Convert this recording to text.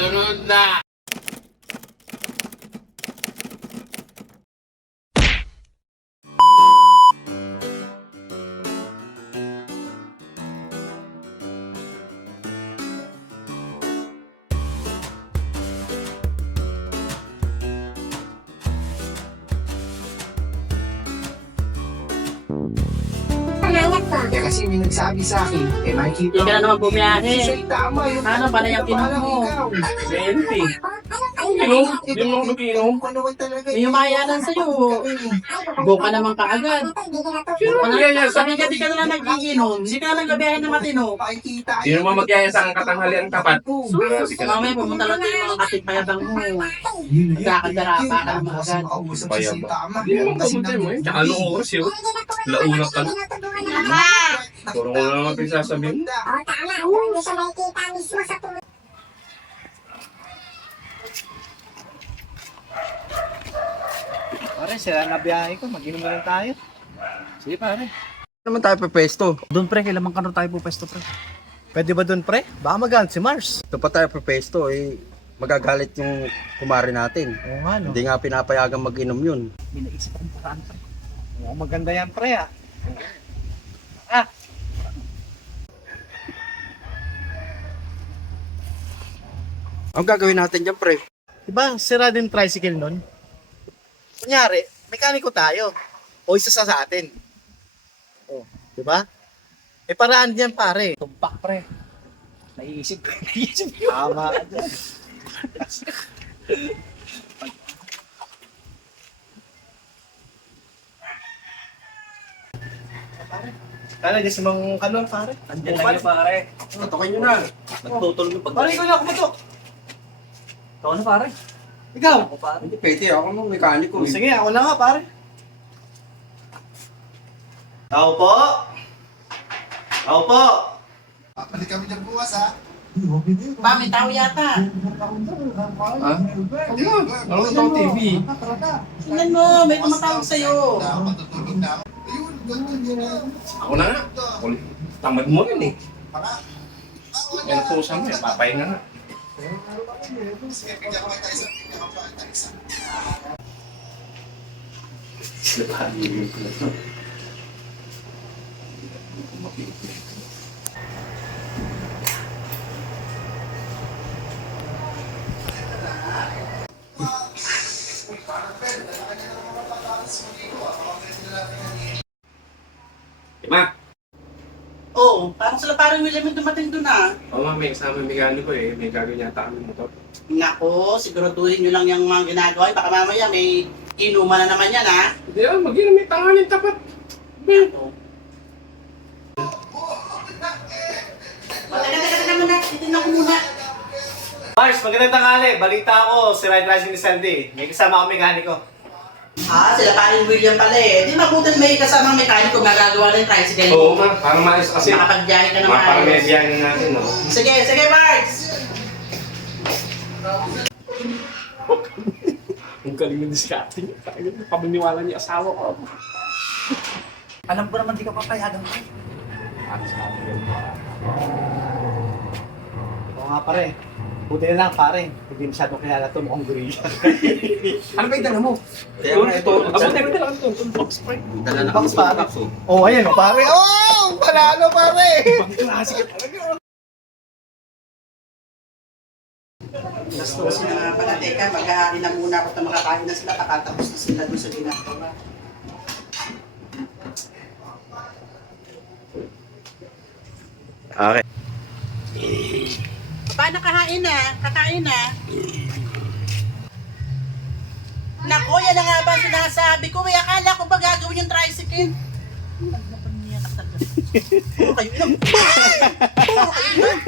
Sunod na! Eh kasi may nagsabi sa akin, eh makikita Hindi ka na naman bumiyahe. Sa'yo tama yung... Ano, panay ang kinom mo? 20. Inom? Hindi mo ako nag-inom. Ano ba talaga? May umayanan sa'yo. Go ka naman kaagad. Sino magyaya sa Sabi ka, di ka na lang nag-iinom. Hindi ka na lang gabiyahe ng matino. Makikita. Sino mo magyaya sa ang katanghalian tapat? Mamaya pumunta lang tayo mga katipayabang mo. Magkakadarapa ka naman agad. Hindi naman kamuntay mo eh. Tsaka anong oras yun? Launa ka na. Puro ko na naman pinagsasabihin. Pare, sila na biyahe ko. Mag-inom na lang tayo. Sige pare. Naman tayo pepesto. Doon pre, kailangan ka na tayo po pesto pre. Pwede ba doon pre? Baka magaan si Mars. Ito pa tayo pepesto eh. Magagalit yung kumari natin. Oo nga no. Hindi nga pinapayagan mag-inom yun. May naisip akong paraan pre. Oo, maganda yan pre ah. Ah! Ang gagawin natin dyan, pre? Diba, sira din tricycle nun? Kunyari, mekaniko tayo. O isa sa atin. O, diba? Eh paraan diyan pare. Tumpak pre. Naiisip ko. Naiisip ko. Tama. Kaya dyan sa mga kanon pare. Andiyan lang yun pare. Tutukin nyo na. Nagtutulog yung pag... Pare, ikaw na ako to. Ikaw na pare. Ikaw. Ako pare. Hindi, pwede. Ako nung mekaniko eh. Sige, ako na nga pare. Tao po. Tao po. Balik kami dyan bukas ha. Pa, may tao yata. Ha? Ano? Ano itong TV? Tingnan mo, may tumatawag sa'yo. Matutulog na ako. Ayun, ganun yun. Ako na nga. Tamad mo rin eh. Para. Yan po sa amin. Papahinga nga. Sige, bigyan ko tayo isa. Bigyan ko tayo isa. Ma! Oo, parang sila parang may limit dumating doon ah. Oo nga, may kasama yung mekaniko eh. May gagawin yata kami motor. Nako, siguraduhin nyo lang yung mga ginagawa. Baka mamaya may inuman na naman yan ha. Hindi ah, mag-inom may tanganin tapat. Teka muna, titignan ko muna. Mars, magandang tanghali. Balita ako, si Ride Rising ni Sandy. May kasama akong mekaniko. Ah, sila paring William pala eh. Di mabutin may kasamang mekaniko magagawa ng tricycle. Oo ma, parang maayos kasi. Makapagbiyahe ka naman. Parang may biyahe natin, no? Sige, sige Marks! Ang galing ng discarding. Pabiniwala niya asawa ko. Alam ko naman di ka papayagan ko. Oo nga pare. Buti na lang pare. Hindi masyadong kilala ito. Mukhang gorilla. Ano ba yung dala mo? Kaya nga ito. Abot na lang ito. Box spray. Dala na Box kami pare. box, oh. Oo, ayan o pare. Oh! Panalo pare! Ang klase ka talaga. Gusto ko sila pala. Teka, mag-aarin na muna ako na makakain na sila. Kakatapos na sila doon sa ginagawa. Okay. Paano kakain na? Kakain na? Nako, yan na nga ba ang sinasabi ko? May akala ko ba gagawin yung tricycle? Naglapan niya talaga. Puro kayo ilang. Puro kayo ilang.